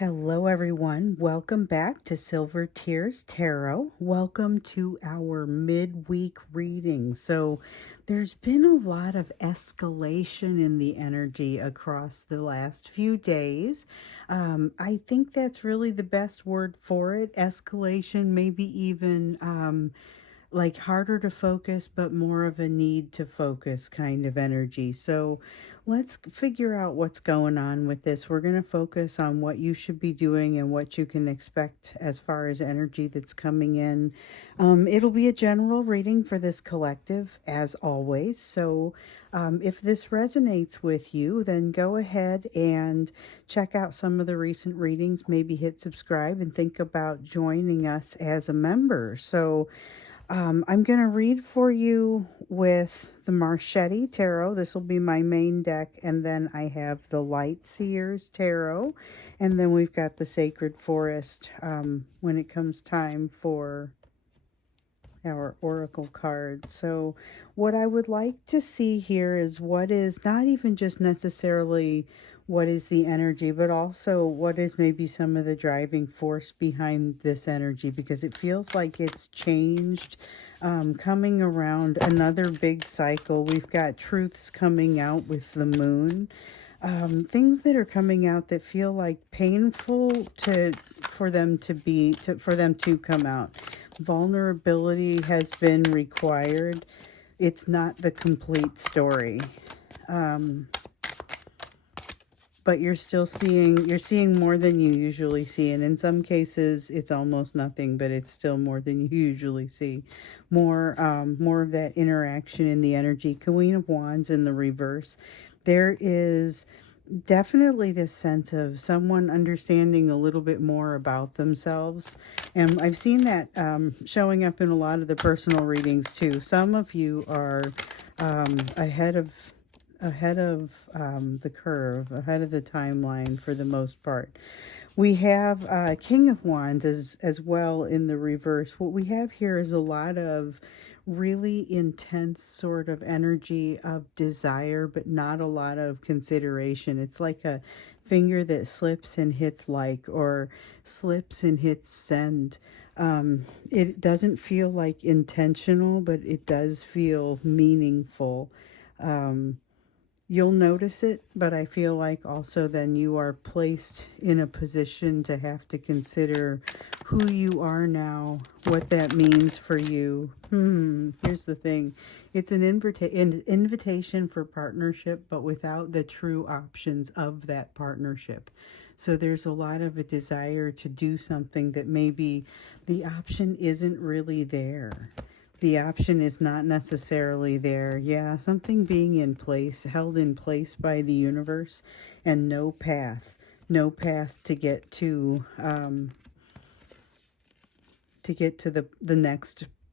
Hello, everyone. Welcome back to Silver Tears Tarot. Welcome to our midweek reading. So, there's been a lot of escalation in the energy across the last few days. I think that's really the best word for it. Escalation, maybe even like harder to focus, but more of a need to focus kind of energy. So let's figure out what's going on with this. We're going to focus on what you should be doing and what you can expect as far as energy that's coming in. It'll be a general reading for this collective, as always. So if this resonates with you, then go ahead and check out some of the recent readings. Maybe hit subscribe and think about joining us as a member. So I'm going to read for you with the Marchetti Tarot. This will be my main deck. And then I have the Light Seers Tarot. And then we've got the Sacred Forest when it comes time for our oracle cards. So what I would like to see here is what is not even just necessarily what is the energy, but also what is maybe some of the driving force behind this energy, because it feels like it's changed, coming around another big cycle. We've got truths coming out with the moon, things that are coming out that feel like painful for them to come out. Vulnerability has been required. It's not the complete story. But you're seeing more than you usually see, and in some cases it's almost nothing, but it's still more than you usually see. More of that interaction in the energy. Queen of Wands in the reverse. There is definitely this sense of someone understanding a little bit more about themselves, and I've seen that showing up in a lot of the personal readings too. Some of you are ahead of the curve, ahead of the timeline for the most part. We have King of Wands as well in the reverse. What we have here is a lot of really intense sort of energy of desire, but not a lot of consideration. It's like a finger that slips and hits like, or slips and hits send. It doesn't feel like intentional, but it does feel meaningful. You'll notice it, but I feel like also then you are placed in a position to have to consider who you are now, what that means for you. Here's the thing. It's an invitation for partnership, but without the true options of that partnership. So there's a lot of a desire to do something that maybe the option isn't really there. The option is not necessarily there. Yeah, something being in place, held in place by the universe, and no path to get to the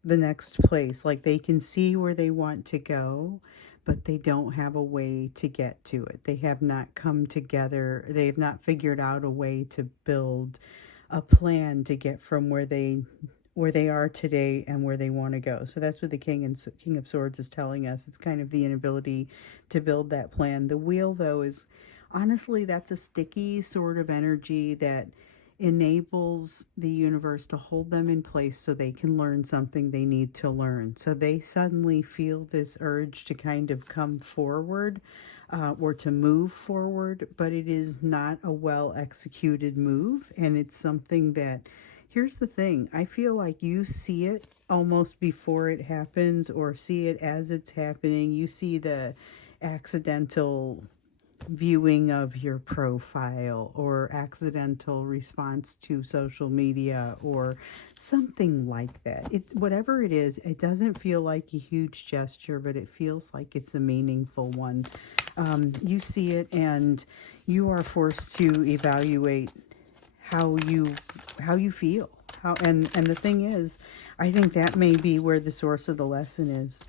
next place. Like they can see where they want to go, but they don't have a way to get to it. They have not come together. They have not figured out a way to build a plan to get from where they are today and where they want to go. So that's what the King of Swords is telling us. It's kind of the inability to build that plan. The Wheel, though, is honestly, that's a sticky sort of energy that enables the universe to hold them in place so they can learn something they need to learn. So they suddenly feel this urge to kind of come forward, or to move forward, but it is not a well executed move, and it's something that, here's the thing, I feel like you see it almost before it happens, or see it as it's happening. You see the accidental viewing of your profile, or accidental response to social media, or something like that. Whatever it is, it doesn't feel like a huge gesture, but it feels like it's a meaningful one. You see it, and you are forced to evaluate how you feel. And the thing is, I think that may be where the source of the lesson is,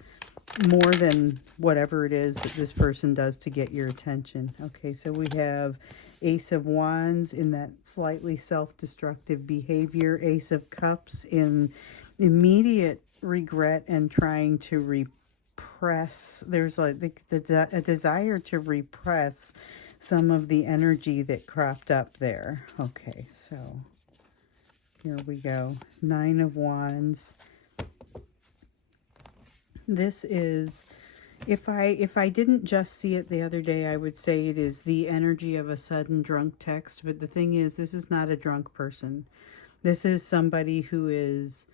more than whatever it is that this person does to get your attention. Okay, so we have Ace of Wands in that slightly self-destructive behavior, Ace of Cups in immediate regret and trying to repress. There's like a desire to repress some of the energy that cropped up there. Okay, so here we go. Nine of Wands. This is, if I didn't just see it the other day, I would say it is the energy of a sudden drunk text. But the thing is, this is not a drunk person. This is somebody who is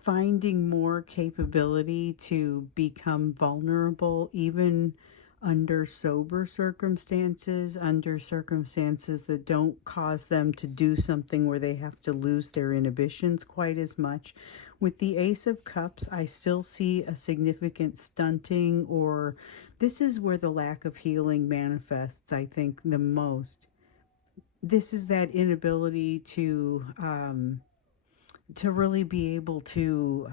finding more capability to become vulnerable, even under sober circumstances, under circumstances that don't cause them to do something where they have to lose their inhibitions quite as much. With the Ace of Cups, I still see a significant stunting, or this is where the lack of healing manifests, I think, the most. This is that inability to really be able to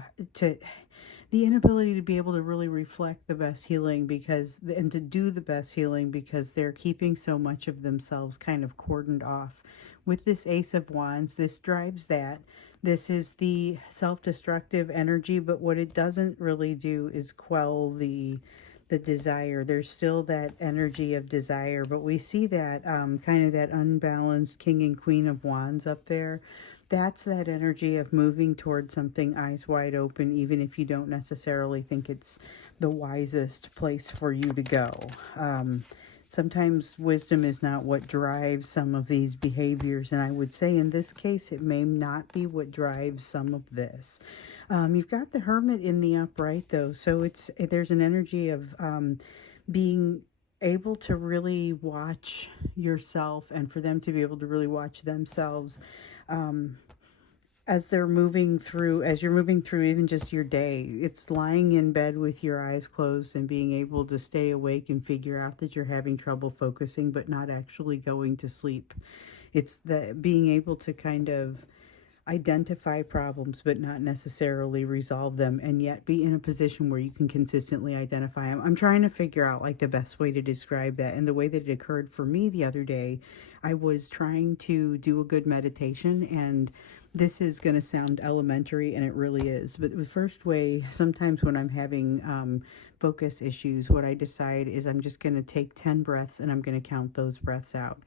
the inability to be able to really reflect the best healing, because, and to do the best healing, because they're keeping so much of themselves kind of cordoned off. With this Ace of Wands, this drives that. This is the self-destructive energy, but what it doesn't really do is quell the desire. There's still that energy of desire, but we see that kind of that unbalanced King and Queen of Wands up there. That's that energy of moving towards something eyes wide open, even if you don't necessarily think it's the wisest place for you to go. Sometimes wisdom is not what drives some of these behaviors, and I would say in this case it may not be what drives some of this. You've got the Hermit in the upright, though, so there's an energy of being able to really watch yourself, and for them to be able to really watch themselves as you're moving through even just your day. It's lying in bed with your eyes closed and being able to stay awake and figure out that you're having trouble focusing but not actually going to sleep. It's the being able to kind of identify problems but not necessarily resolve them, and yet be in a position where you can consistently identify them. I'm trying to figure out like the best way to describe that, and the way that it occurred for me the other day, I was trying to do a good meditation, and this is going to sound elementary, and it really is, but the first way, sometimes when I'm having focus issues, what I decide is I'm just going to take 10 breaths and I'm going to count those breaths out.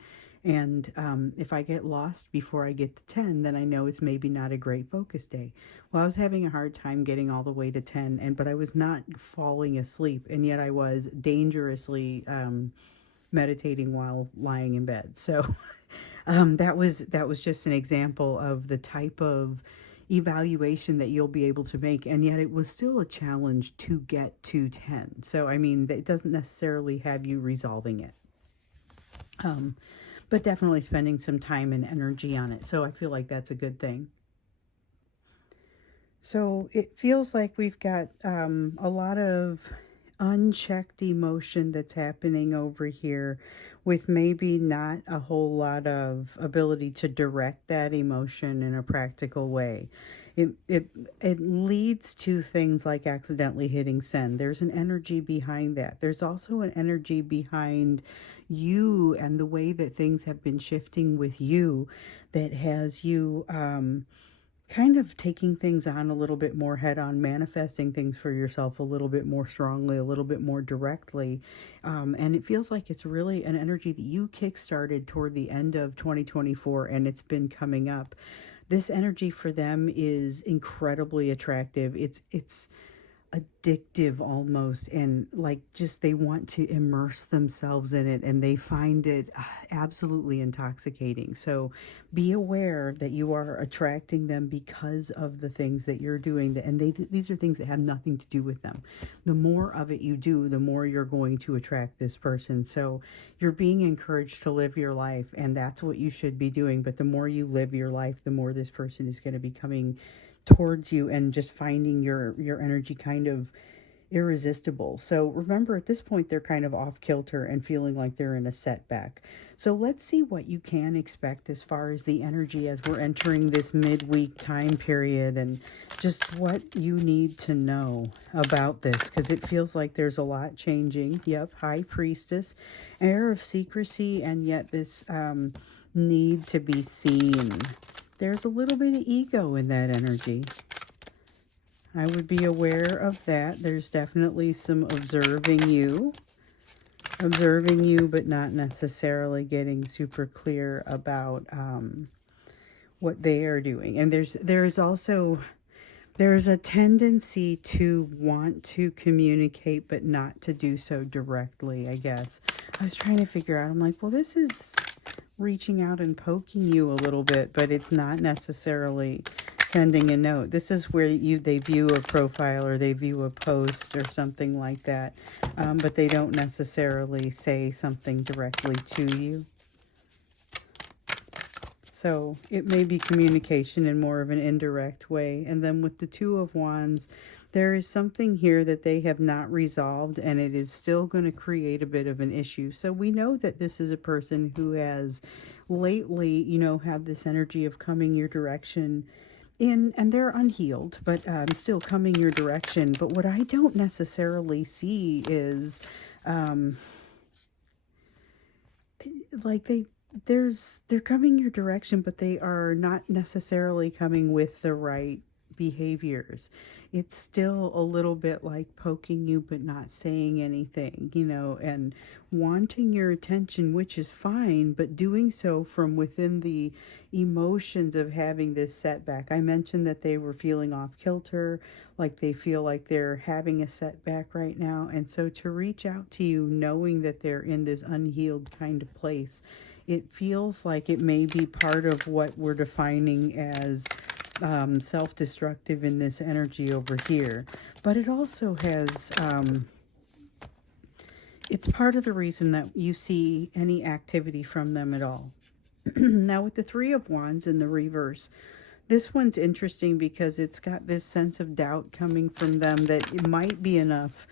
And if I get lost before I get to 10, then I know it's maybe not a great focus day. Well, I was having a hard time getting all the way to 10, but I was not falling asleep, and yet I was dangerously meditating while lying in bed. So that was just an example of the type of evaluation that you'll be able to make, and yet it was still a challenge to get to 10. So I mean, it doesn't necessarily have you resolving it. But definitely spending some time and energy on it. So I feel like that's a good thing. So it feels like we've got a lot of unchecked emotion that's happening over here, with maybe not a whole lot of ability to direct that emotion in a practical way. It leads to things like accidentally hitting send. There's an energy behind that. There's also an energy behind you and the way that things have been shifting with you, that has you kind of taking things on a little bit more head on, manifesting things for yourself a little bit more strongly, a little bit more directly. And it feels like it's really an energy that you kickstarted toward the end of 2024, and it's been coming up. This energy for them is incredibly attractive. It's addictive almost, and like just they want to immerse themselves in it, and they find it absolutely intoxicating. So be aware that you are attracting them because of the things that you're doing, and these are things that have nothing to do with them. The more of it you do, the more you're going to attract this person. So you're being encouraged to live your life, and that's what you should be doing. But the more you live your life, the more this person is going to be coming towards you and just finding your energy kind of irresistible. So remember, at this point, they're kind of off kilter and feeling like they're in a setback. So let's see what you can expect as far as the energy as we're entering this midweek time period, and just what you need to know about this, because it feels like there's a lot changing. Yep, High Priestess, air of secrecy, and yet this need to be seen. There's a little bit of ego in that energy. I would be aware of that. There's definitely some observing you. observing you, but not necessarily getting super clear about what they are doing. And there's a tendency to want to communicate, but not to do so directly, I guess. I was trying to figure out, I'm like, well, this is reaching out and poking you a little bit, but it's not necessarily sending a note. This is where they view a profile or they view a post or something like that, but they don't necessarily say something directly to you. So it may be communication in more of an indirect way. And then with the Two of Wands, there is something here that they have not resolved, and it is still going to create a bit of an issue. So we know that this is a person who has lately, had this energy of coming your direction and they're unhealed, but still coming your direction. But what I don't necessarily see is like they're coming your direction, but they are not necessarily coming with the right behaviors. It's still a little bit like poking you but not saying anything, and wanting your attention, which is fine, but doing so from within the emotions of having this setback. I mentioned that they were feeling off kilter, like they feel like they're having a setback right now. And so to reach out to you knowing that they're in this unhealed kind of place, it feels like it may be part of what we're defining as self-destructive in this energy over here. But it also has, it's part of the reason that you see any activity from them at all. Now with the Three of Wands in the reverse, this one's interesting because it's got this sense of doubt coming from them that it might be enough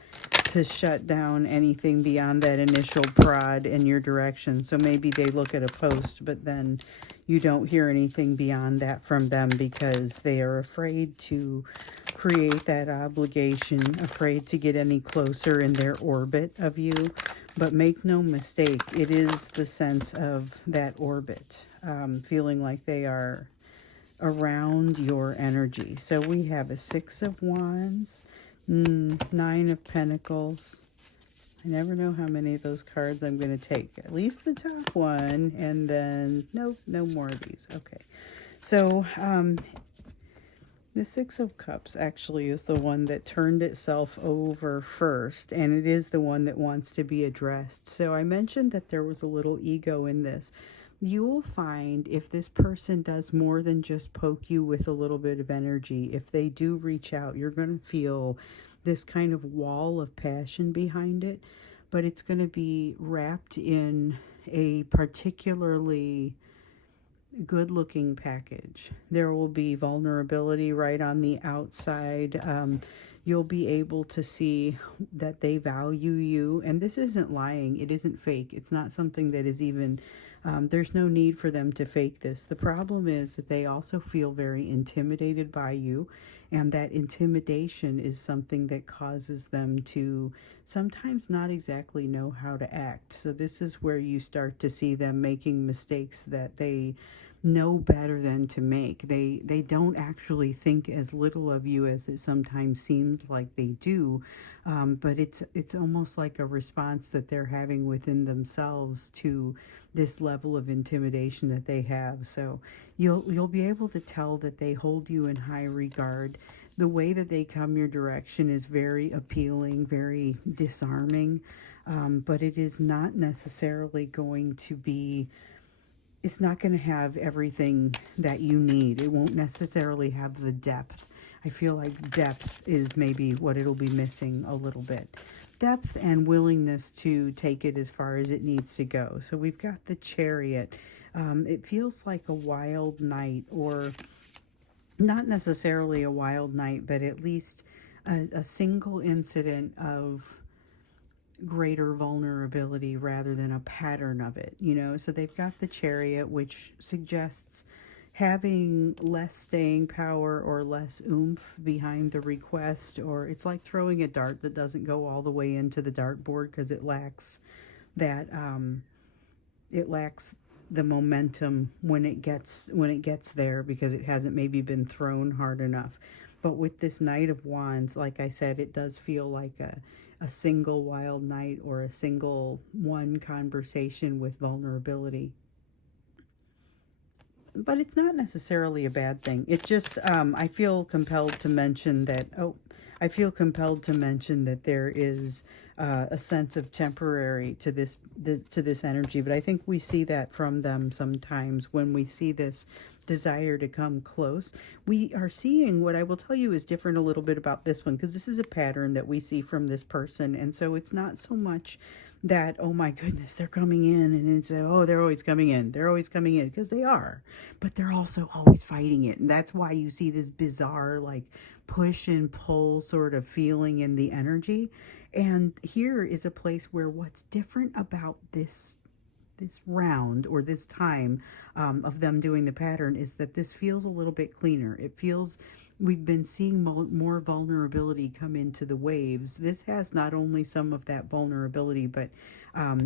to shut down anything beyond that initial prod in your direction. So maybe they look at a post, but then you don't hear anything beyond that from them because they are afraid to create that obligation, afraid to get any closer in their orbit of you. But make no mistake, it is the sense of that orbit, feeling like they are around your energy. So we have a Six of Wands, Nine of Pentacles. I never know how many of those cards I'm going to take. At least the top one, and then no more of these. Okay. So the Six of Cups actually is the one that turned itself over first, and it is the one that wants to be addressed. So I mentioned that there was a little ego in this. You'll find if this person does more than just poke you with a little bit of energy, if they do reach out, you're going to feel this kind of wall of passion behind it, but it's going to be wrapped in a particularly good-looking package. There will be vulnerability right on the outside. You'll be able to see that they value you, and this isn't lying. It isn't fake. It's not something that is even there's no need for them to fake this. The problem is that they also feel very intimidated by you, and that intimidation is something that causes them to sometimes not exactly know how to act. So this is where you start to see them making mistakes that they know better than to make. They don't actually think as little of you as it sometimes seems like they do, but it's almost like a response that they're having within themselves to this level of intimidation that they have. So you'll be able to tell that they hold you in high regard. The way that they come your direction is very appealing, very disarming, but it is not necessarily going to be, it's not going to have everything that you need. It won't necessarily have the depth. I feel like depth is maybe what it'll be missing a little bit. Depth and willingness to take it as far as it needs to go. So we've got the Chariot. It feels like a wild night, or not necessarily a wild night, but at least a single incident of greater vulnerability rather than a pattern of it, So they've got the Chariot, which suggests having less staying power or less oomph behind the request, or it's like throwing a dart that doesn't go all the way into the dartboard because it lacks that it lacks the momentum when it gets there, because it hasn't maybe been thrown hard enough. But with this Knight of Wands, like I said, it does feel like a single wild night or a single one conversation with vulnerability. But it's not necessarily a bad thing. It just, I feel compelled to mention that, I feel compelled to mention that there is a sense of temporary to this energy. But I think we see that from them sometimes when we see this desire to come close. We are seeing, what I will tell you is different a little bit about this one, because this is a pattern that we see from this person. And so it's not so much that, oh my goodness, they're coming in, and it's, oh, they're always coming in. They're always coming in, because they are. But they're also always fighting it. And that's why you see this bizarre, like, push and pull sort of feeling in the energy. And here is a place where what's different about this round, or this time of them doing the pattern, is that this feels a little bit cleaner. It feels, we've been seeing more vulnerability come into the waves. This has not only some of that vulnerability, but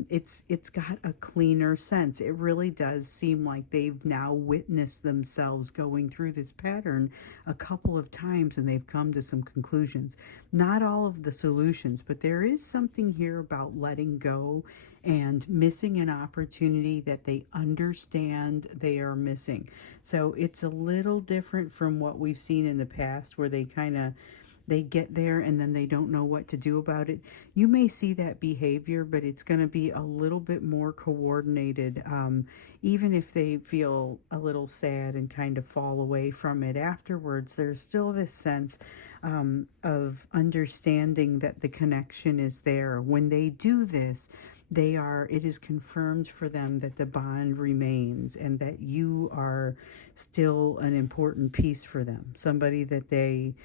it's got a cleaner sense. It really does seem like they've now witnessed themselves going through this pattern a couple of times, and they've come to some conclusions. Not all of the solutions, but there is something here about letting go and missing an opportunity that they understand they are missing. So it's a little different from what we've seen in the past, where they get there and then they don't know what to do about it. You may see that behavior, but it's going to be a little bit more coordinated. Even if they feel a little sad and kind of fall away from it afterwards, there's still this sense of understanding that the connection is there. When they do this, it is confirmed for them that the bond remains, and that you are still an important piece for them. Somebody that they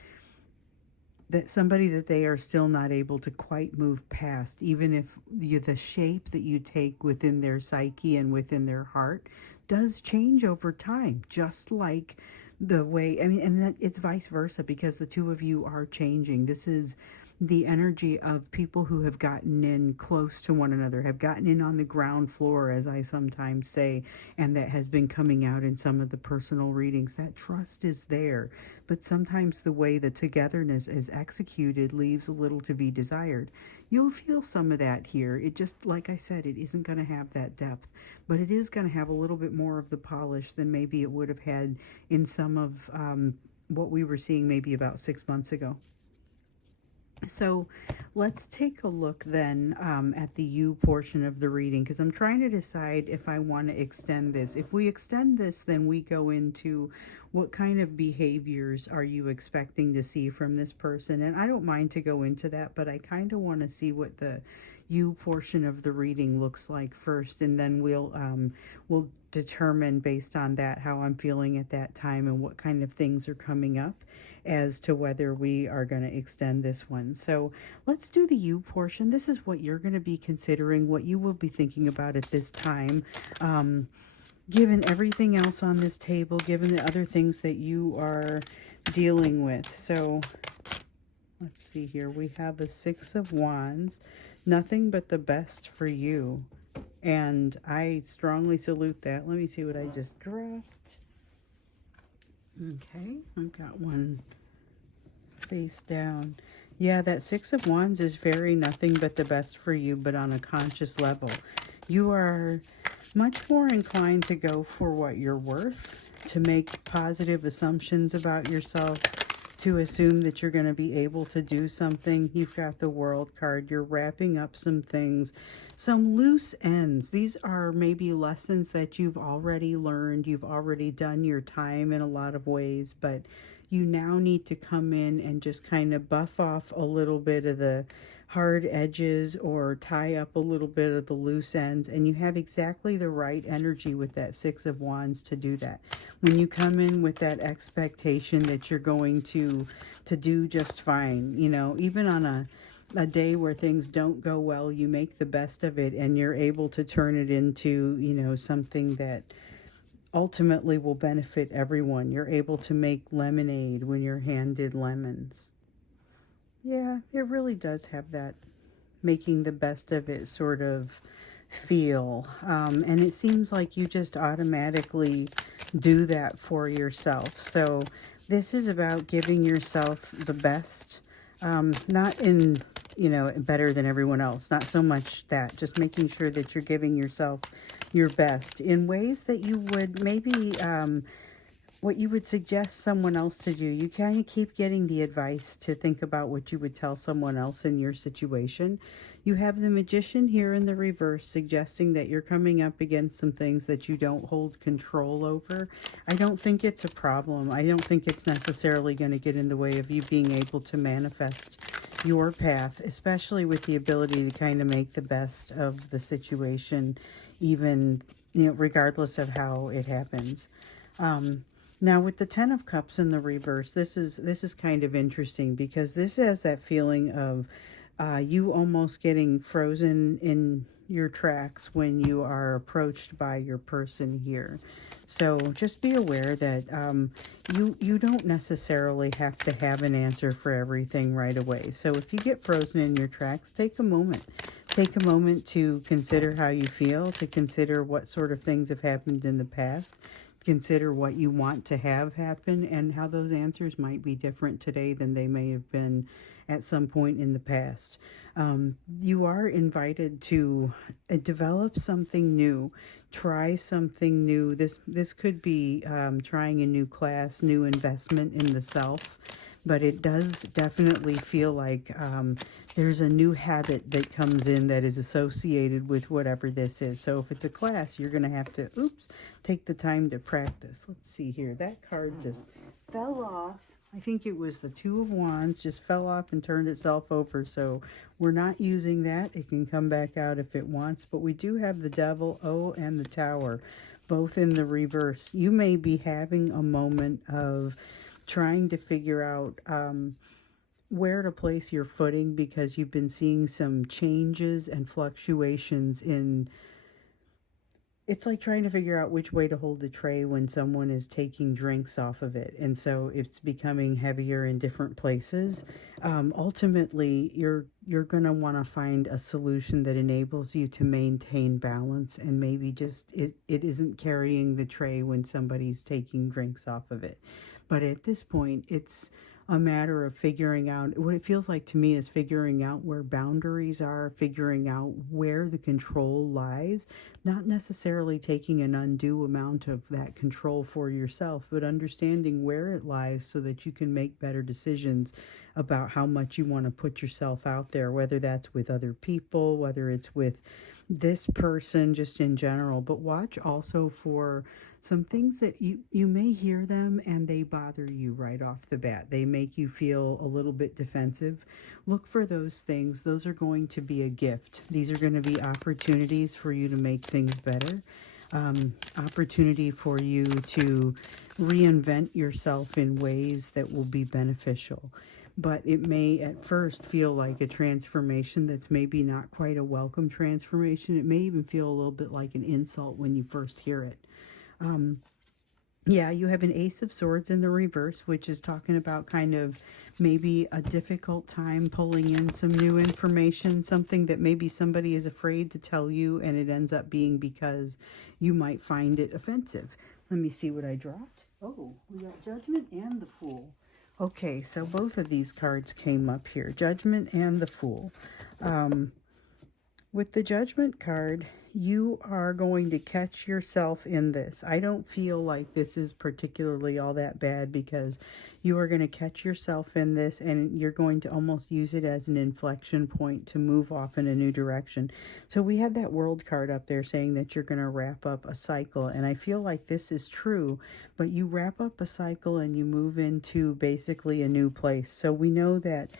are still not able to quite move past, even if the shape that you take within their psyche and within their heart does change over time, just like the way, I mean, and that it's vice versa, because the two of you are changing. This is the energy of people who have gotten in close to one another, have gotten in on the ground floor, as I sometimes say, and that has been coming out in some of the personal readings. That trust is there, but sometimes the way the togetherness is executed leaves a little to be desired. You'll feel some of that here. It just, like I said, it isn't going to have that depth, but it is going to have a little bit more of the polish than maybe it would have had in some of what we were seeing maybe about 6 months ago. So let's take a look then at the you portion of the reading, because I'm trying to decide if I want to extend this. If we extend this, then we go into what kind of behaviors are you expecting to see from this person. And I don't mind to go into that, but I kind of want to see what the you portion of the reading looks like first, and then we'll determine based on that how I'm feeling at that time and what kind of things are coming up as to whether we are going to extend this one. So let's do the you portion. This is what you're going to be considering, what you will be thinking about at this time. Given everything else on this table, given the other things that you are dealing with. So let's see here. We have a 6 of Wands. Nothing but the best for you. And I strongly salute that. Let me see what I just dropped. Okay, I've got one face down. Yeah, that 6 of Wands is very nothing but the best for you, but on a conscious level. You are much more inclined to go for what you're worth, to make positive assumptions about yourself, to assume that you're going to be able to do something. You've got the World card. You're wrapping up some things, some loose ends. These are maybe lessons that you've already learned. You've already done your time in a lot of ways, but you now need to come in and just kind of buff off a little bit of the hard edges or tie up a little bit of the loose ends, and you have exactly the right energy with that 6 of Wands to do that. When you come in with that expectation that you're going to do just fine, you know, even on a day where things don't go well, you make the best of it, and you're able to turn it into, you know, something that ultimately will benefit everyone. You're able to make lemonade when you're handed lemons. Yeah, it really does have that making the best of it sort of feel. And it seems like you just automatically do that for yourself. So this is about giving yourself the best Not in, better than everyone else. Not so much that. Just making sure that you're giving yourself your best in ways that you would maybe what you would suggest someone else to do. You kind of keep getting the advice to think about what you would tell someone else in your situation. You have the Magician here in the reverse, suggesting that you're coming up against some things that you don't hold control over. I don't think it's a problem. I don't think it's necessarily going to get in the way of you being able to manifest your path, especially with the ability to kind of make the best of the situation, even, regardless of how it happens. Now with the Ten of Cups in the reverse, this is kind of interesting because this has that feeling of you almost getting frozen in your tracks when you are approached by your person here. So just be aware that you don't necessarily have to have an answer for everything right away. So if you get frozen in your tracks, take a moment. Take a moment to consider how you feel, to consider what sort of things have happened in the past. Consider what you want to have happen and how those answers might be different today than they may have been at some point in the past. You are invited to develop something new, try something new. This could be trying a new class, new investment in the self, but it does definitely feel like there's a new habit that comes in that is associated with whatever this is. So if it's a class, you're going to have to, take the time to practice. Let's see here. That card just fell off. I think it was the Two of Wands, just fell off and turned itself over. So we're not using that. It can come back out if it wants. But we do have the Devil, and the Tower, both in the reverse. You may be having a moment of trying to figure out where to place your footing because you've been seeing some changes and fluctuations in. It's like trying to figure out which way to hold the tray when someone is taking drinks off of it. And so it's becoming heavier in different places. Ultimately, you're going to want to find a solution that enables you to maintain balance and maybe just it isn't carrying the tray when somebody's taking drinks off of it. But at this point, it's a matter of figuring out what it feels like to me is figuring out where boundaries are, figuring out where the control lies, not necessarily taking an undue amount of that control for yourself, but understanding where it lies so that you can make better decisions about how much you want to put yourself out there, whether that's with other people, whether it's with this person, just in general. But watch also for some things that you may hear them and they bother you right off the bat. They make you feel a little bit defensive. Look for those things. Those are going to be a gift. These are going to be opportunities for you to make things better. Opportunity for you to reinvent yourself in ways that will be beneficial. But it may at first feel like a transformation that's maybe not quite a welcome transformation. It may even feel a little bit like an insult when you first hear it. Yeah, you have an Ace of Swords in the reverse, which is talking about kind of maybe a difficult time pulling in some new information, something that maybe somebody is afraid to tell you, and it ends up being because you might find it offensive. Let me see what I dropped. Oh, we got Judgment and the Fool. Okay, so both of these cards came up here, Judgment and the Fool. With the Judgment card, you are going to catch yourself in this. I don't feel like this is particularly all that bad because you are going to catch yourself in this and you're going to almost use it as an inflection point to move off in a new direction. So we have that World card up there saying that you're going to wrap up a cycle, and I feel like this is true, but you wrap up a cycle and you move into basically a new place. So we know that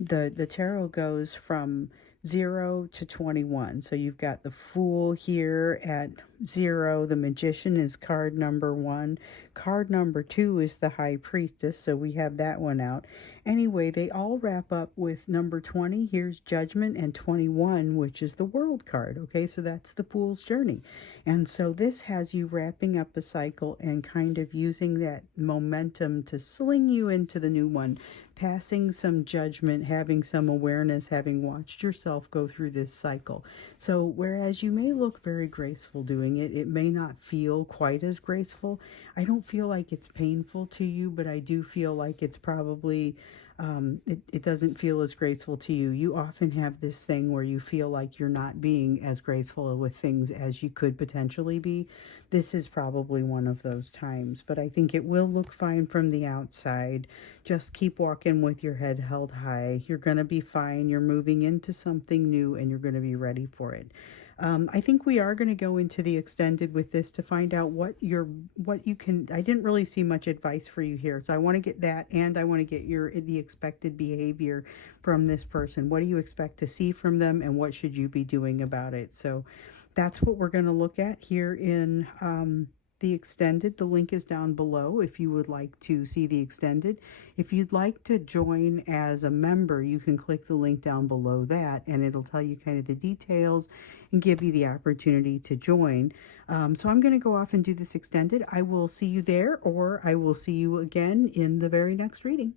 the tarot goes from 0 to 21. So you've got the Fool here at 0. The Magician is card number 1. Card number 2 is the High Priestess. So we have that one out. Anyway, they all wrap up with number 20. Here's Judgment, and 21, which is the World card. Okay, so that's the Fool's journey. And so this has you wrapping up a cycle and kind of using that momentum to sling you into the new one, passing some judgment, having some awareness, having watched yourself go through this cycle. So whereas you may look very graceful doing it, it may not feel quite as graceful. I don't feel like it's painful to you, but I do feel like it's probably it doesn't feel as graceful to you. You often have this thing where you feel like you're not being as graceful with things as you could potentially be. This is probably one of those times, but I think it will look fine from the outside. Just keep walking with your head held high. You're going to be fine. You're moving into something new and you're going to be ready for it. I think we are going to go into the extended with this to find out what you can. I didn't really see much advice for you here, so I want to get that, and I want to get the expected behavior from this person. What do you expect to see from them, and what should you be doing about it? So that's what we're going to look at here in the extended. The link is down below if you would like to see the extended. If you'd like to join as a member, you can click the link down below that, and it'll tell you kind of the details and give you the opportunity to join. So I'm going to go off and do this extended. I will see you there, or I will see you again in the very next reading.